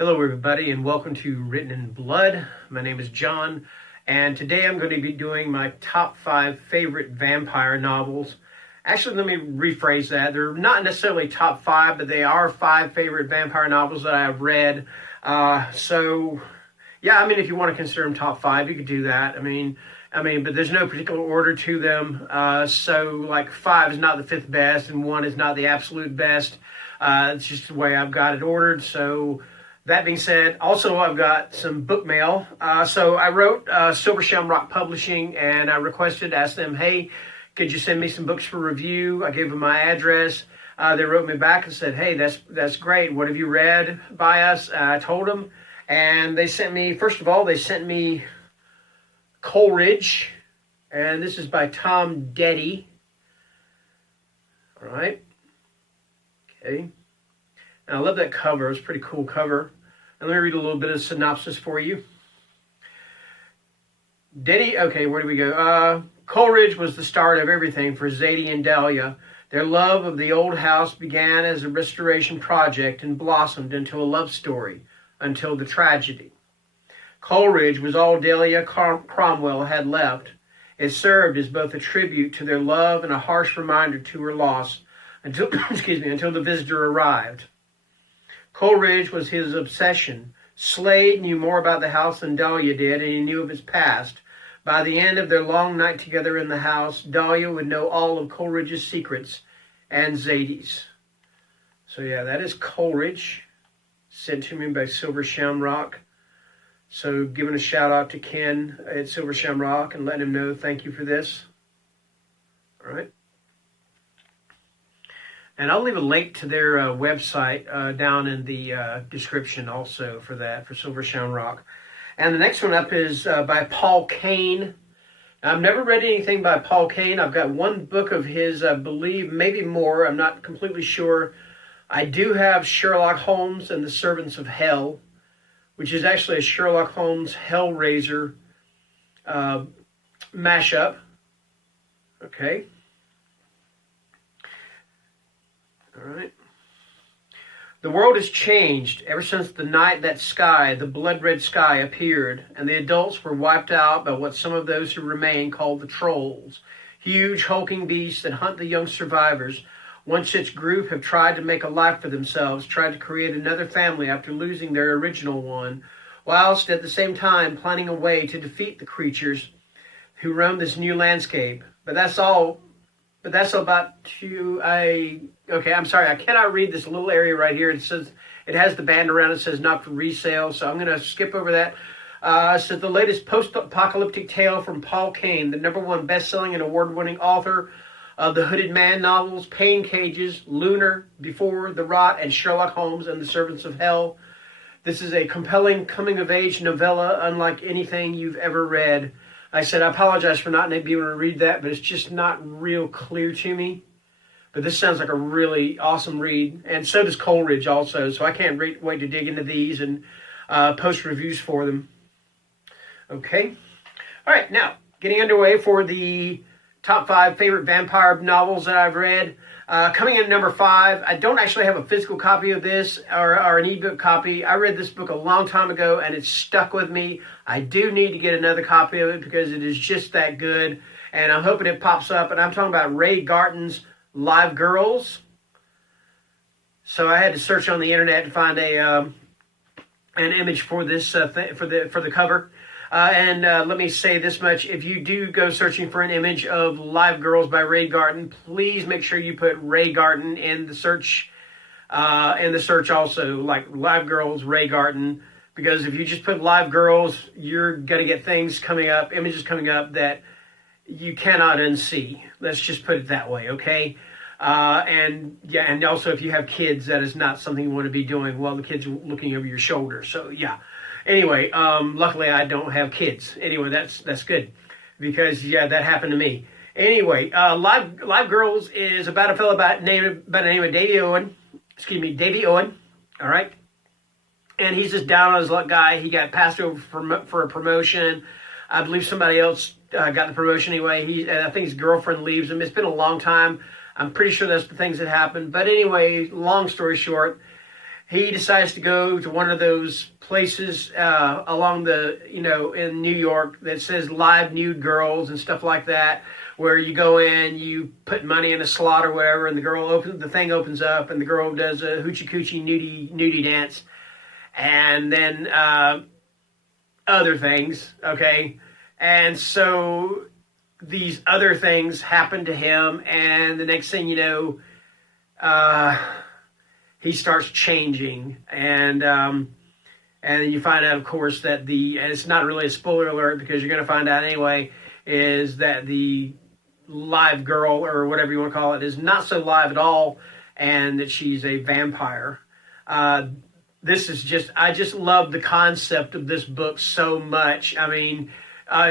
Hello, everybody, and welcome to Written in Blood. My name is John, and today I'm going to be doing my top 5 favorite vampire novels. Actually, let me rephrase that. They're not necessarily top 5, but they are 5 favorite vampire novels that I've read. If you want to consider them top 5, you could do that. But there's no particular order to them. Like 5 is not the 5th best, and 1 is not the absolute best. It's just the way I've got it ordered. So that being said, also I've got some book mail. So I wrote Silver Shamrock Publishing, and I asked them, hey, could you send me some books for review? I gave them my address. They wrote me back and said, hey, that's great. What have you read by us? I told them, and they sent me, first of all, Coleridge, and this is by Tom Detty. All right. Okay. And I love that cover. It's a pretty cool cover. And let me read a little bit of synopsis for you. Where do we go? Coleridge was the start of everything for Zadie and Dahlia. Their love of the old house began as a restoration project and blossomed into a love story until the tragedy. Coleridge was all Dahlia Cromwell had left. It served as both a tribute to their love and a harsh reminder to her loss until the visitor arrived. Coleridge was his obsession. Slade knew more about the house than Dahlia did, and he knew of its past. By the end of their long night together in the house, Dahlia would know all of Coleridge's secrets and Zadie's. So yeah, that is Coleridge, sent to me by Silver Shamrock. So giving a shout out to Ken at Silver Shamrock and letting him know thank you for this. All right. And I'll leave a link to their website down in the description also for Silver Shamrock. And the next one up is by Paul Kane. I've never read anything by Paul Kane. I've got one book of his, I believe, maybe more. I'm not completely sure. I do have Sherlock Holmes and the Servants of Hell, which is actually a Sherlock Holmes Hellraiser mashup. Okay. All right. The world has changed ever since the night the blood-red sky appeared, and the adults were wiped out by what some of those who remain called the trolls, huge hulking beasts that hunt the young survivors. One such group have tried to make a life for themselves, tried to create another family after losing their original one, whilst at the same time planning a way to defeat the creatures who roam this new landscape. But that's all about you. I'm sorry, I cannot read this little area right here. It says, it has the band around it, says not for resale, so I'm going to skip over that. It says the latest post-apocalyptic tale from Paul Kane, the #1 best-selling and award-winning author of the Hooded Man novels, Pain Cages, Lunar, Before the Rot, and Sherlock Holmes and the Servants of Hell. This is a compelling coming-of-age novella unlike anything you've ever read. I said, I apologize for not being able to read that, but it's just not real clear to me. But this sounds like a really awesome read. And so does Coleridge also. So I can't wait to dig into these and post reviews for them. Okay. All right. Now, getting underway for the top 5 favorite vampire novels that I've read. Coming in number 5, I don't actually have a physical copy of this or an ebook copy. I read this book a long time ago and it's stuck with me. I do need to get another copy of it because it is just that good. And I'm hoping it pops up. And I'm talking about Ray Garton's Live Girls. So I had to search on the internet to find an image for this for the cover. Let me say this much: if you do go searching for an image of Live Girls by Ray Garton, please make sure you put Ray Garton in the search. Also, like Live Girls Ray Garton, because if you just put Live Girls, you're gonna get images coming up that you cannot unsee. Let's just put it that way, okay? And also if you have kids, that is not something you want to be doing while the kids are looking over your shoulder. So yeah. Anyway, luckily I don't have kids. Anyway, that's good because that happened to me. Anyway, Live Girls is about a fellow by the name of Davy Owen. Davy Owen. All right, and he's just down on his luck guy. He got passed over for a promotion. I believe somebody else got the promotion anyway. I think his girlfriend leaves him. It's been a long time. I'm pretty sure that's the things that happened. But anyway, long story short, he decides to go to one of those places along the, in New York that says live nude girls and stuff like that, where you go in, you put money in a slot or whatever, and the thing opens up, and the girl does a hoochie coochie nudie dance, and then other things, okay? And so these other things happen to him, and the next thing you know, he starts changing, and you find out, of course, that and it's not really a spoiler alert because you're going to find out anyway, is that the live girl, or whatever you want to call it, is not so live at all, and that she's a vampire. I just love the concept of this book so much. I mean,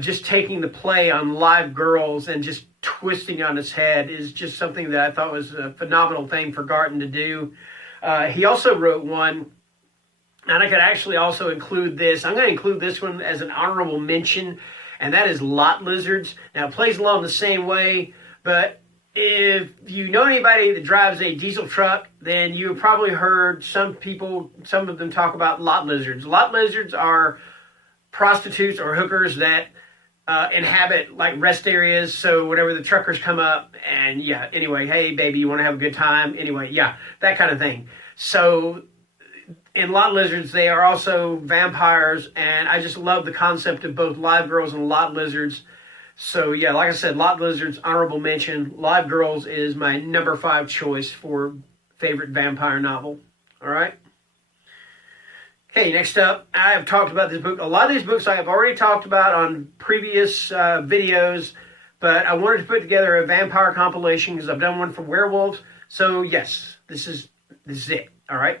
just taking the play on live girls and just twisting on its head is just something that I thought was a phenomenal thing for Garton to do. He also wrote one, and I could actually also include this. I'm going to include this one as an honorable mention, and that is Lot Lizards. Now, it plays along the same way, but if you know anybody that drives a diesel truck, then you've probably heard some of them talk about lot lizards. Lot lizards are prostitutes or hookers that inhabit like rest areas. So whenever the truckers come up and anyway, hey baby, you want to have a good time? Anyway, that kind of thing. So in lot lizards, they are also vampires, and I just love the concept of both live girls and lot lizards. So like I said, lot lizards, honorable mention. Live girls is my number 5 choice for favorite vampire novel. All right. Okay, next up, I have talked about this book. A lot of these books I have already talked about on previous videos, but I wanted to put together a vampire compilation because I've done one for werewolves. So yes, this is it. All right.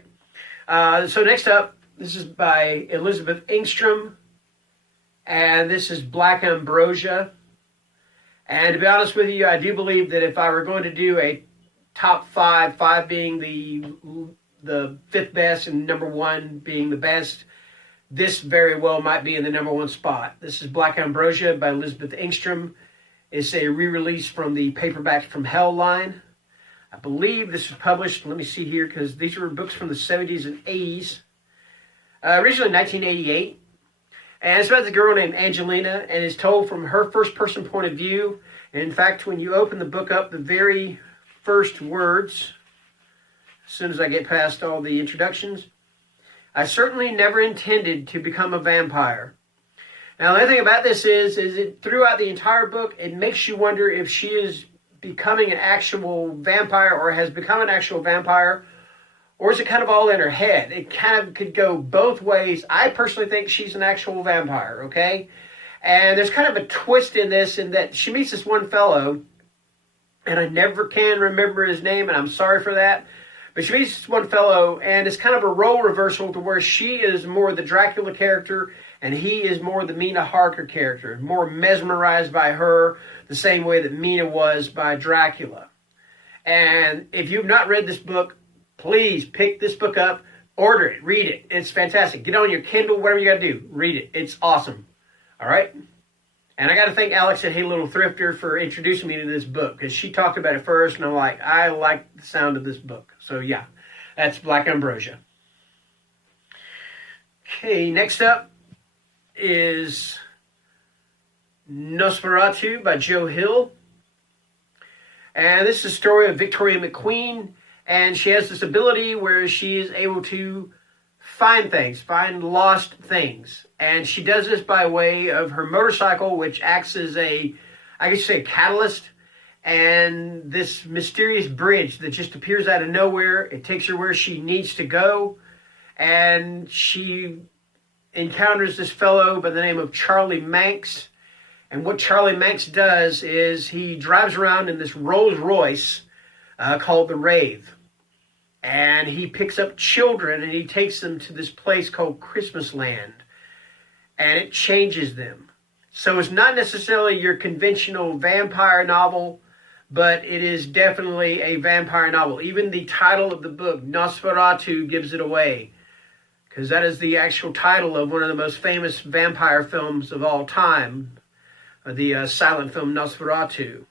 So next up, this is by Elizabeth Angstrom, and this is Black Ambrosia. And to be honest with you, I do believe that if I were going to do a top 5 being the 5th best and number 1 being the best, this very well might be in the number 1 spot. This is Black Ambrosia by Elizabeth Angstrom. It's a re-release from the Paperbacks from Hell line. I believe this was published, let me see here, because these were books from the 70s and 80s. Originally 1988. And it's about the girl named Angelina, and is told from her first-person point of view. And in fact, when you open the book up, the very first words, as soon as I get past all the introductions, I certainly never intended to become a vampire. Now, the other thing about this is it throughout the entire book, it makes you wonder if she is becoming an actual vampire or has become an actual vampire, or is it kind of all in her head? It kind of could go both ways. I personally think she's an actual vampire, okay? And there's kind of a twist in this, in that she meets this one fellow, and I never can remember his name, and I'm sorry for that. But she meets this one fellow, and it's kind of a role reversal to where she is more the Dracula character, and he is more the Mina Harker character, more mesmerized by her the same way that Mina was by Dracula. And if you've not read this book, please pick this book up, order it, read it. It's fantastic. Get on your Kindle, whatever you got to do. Read it. It's awesome. All right? And I got to thank Alex at Hey Little Thrifter for introducing me to this book, because she talked about it first, and I'm like, I like the sound of this book. So yeah, that's Black Ambrosia. Okay, next up is Nosferatu by Joe Hill. And this is a story of Victoria McQueen, and she has this ability where she is able to find things, find lost things. And she does this by way of her motorcycle, which acts as a catalyst, and this mysterious bridge that just appears out of nowhere. It takes her where she needs to go, and she encounters this fellow by the name of Charlie Manx. And what Charlie Manx does is he drives around in this Rolls Royce called the Rave. And he picks up children and he takes them to this place called Christmas Land. And it changes them. So it's not necessarily your conventional vampire novel, but it is definitely a vampire novel. Even the title of the book, Nosferatu, gives it away, because that is the actual title of one of the most famous vampire films of all time, the silent film Nosferatu.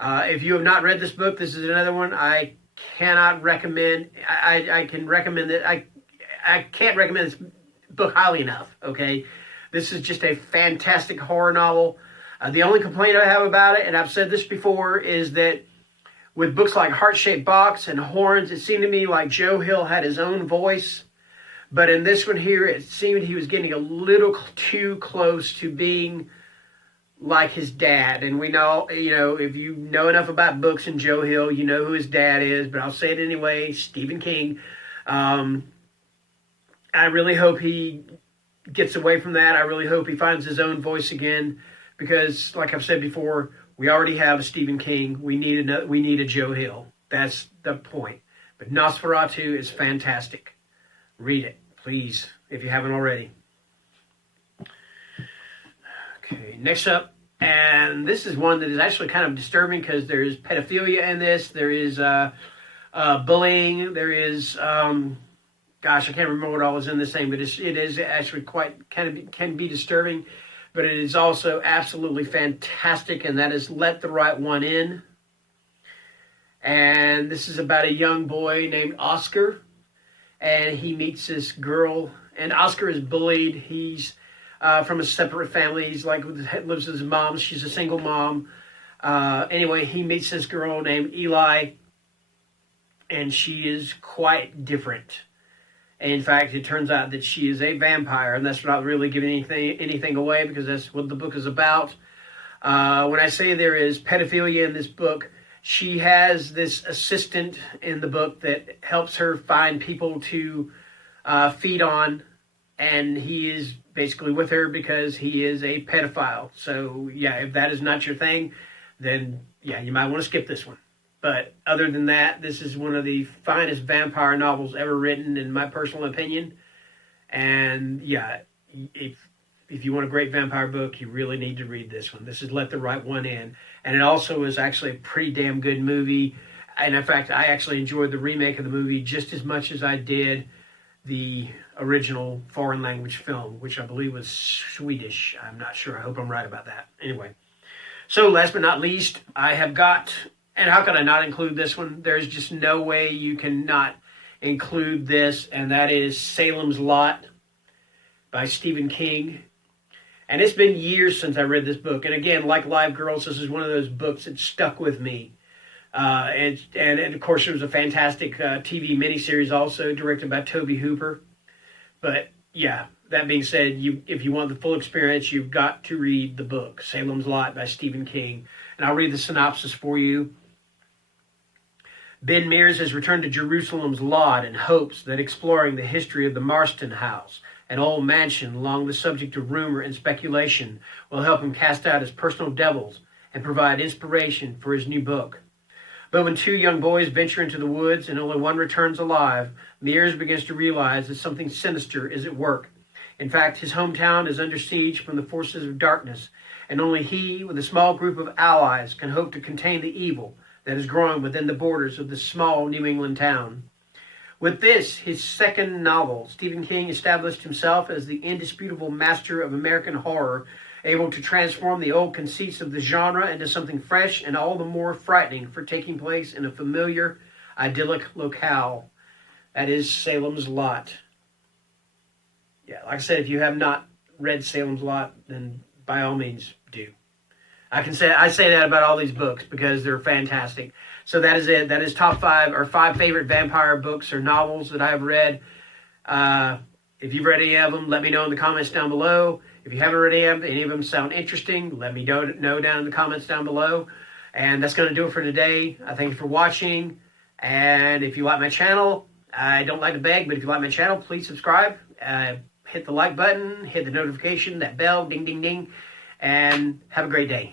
If you have not read this book, this is another one I cannot recommend. I can recommend it. I can't recommend this book highly enough. Okay, this is just a fantastic horror novel. The only complaint I have about it, and I've said this before, is that with books like Heart-Shaped Box and Horns, it seemed to me like Joe Hill had his own voice. But in this one here, it seemed he was getting a little too close to being like his dad. And we know, if you know enough about books and Joe Hill, you know who his dad is. But I'll say it anyway, Stephen King. I really hope he gets away from that. I really hope he finds his own voice again. Because, like I've said before, we already have a Stephen King. We need a Joe Hill. That's the point. But Nosferatu is fantastic. Read it, please, if you haven't already. Okay, next up, and this is one that is actually kind of disturbing because there is pedophilia in this. There is bullying. There is, I can't remember what all was in this thing, but it is actually quite can be disturbing. But it is also absolutely fantastic, and that is Let the Right One In. And this is about a young boy named Oscar, and he meets this girl, and Oscar is bullied. He's from a separate family. He's lives with his mom. She's a single mom. Anyway, he meets this girl named Eli, and she is quite different. And in fact, it turns out that she is a vampire, and that's not really giving anything away because that's what the book is about. When I say there is pedophilia in this book, she has this assistant in the book that helps her find people to feed on, and he is basically with her because he is a pedophile. So, yeah, if that is not your thing, then, yeah, you might want to skip this one. But other than that, this is one of the finest vampire novels ever written, in my personal opinion. And yeah, if you want a great vampire book, you really need to read this one. This is Let the Right One In. And it also is actually a pretty damn good movie. And in fact, I actually enjoyed the remake of the movie just as much as I did the original foreign language film, which I believe was Swedish. I'm not sure. I hope I'm right about that. Anyway. So last but not least, I have got... And how could I not include this one? There's just no way you can not include this, and that is Salem's Lot by Stephen King. And it's been years since I read this book. And again, like Live Girls, this is one of those books that stuck with me. And of course, it was a fantastic TV miniseries also, directed by Tobe Hooper. But yeah, that being said, if you want the full experience, you've got to read the book, Salem's Lot by Stephen King. And I'll read the synopsis for you. Ben Mears has returned to Jerusalem's Lot in hopes that exploring the history of the Marston House, an old mansion long the subject of rumor and speculation, will help him cast out his personal devils and provide inspiration for his new book. But when two young boys venture into the woods and only one returns alive, Mears begins to realize that something sinister is at work. In fact, his hometown is under siege from the forces of darkness, and only he, with a small group of allies, can hope to contain the evil that is growing within the borders of this small New England town. With this, his second novel, Stephen King established himself as the indisputable master of American horror, able to transform the old conceits of the genre into something fresh and all the more frightening for taking place in a familiar, idyllic locale. That is Salem's Lot. Yeah, like I said, if you have not read Salem's Lot, then by all means do. I say that about all these books because they're fantastic. So that is it. That is top 5 favorite vampire books or novels that I've read. If you've read any of them, let me know in the comments down below. If you haven't read any of them sound interesting, let me know down in the comments down below. And that's going to do it for today. I thank you for watching. And if you like my channel, I don't like to beg, but if you like my channel, please subscribe. Hit the like button, hit the notification, that bell, ding, ding, ding. And have a great day.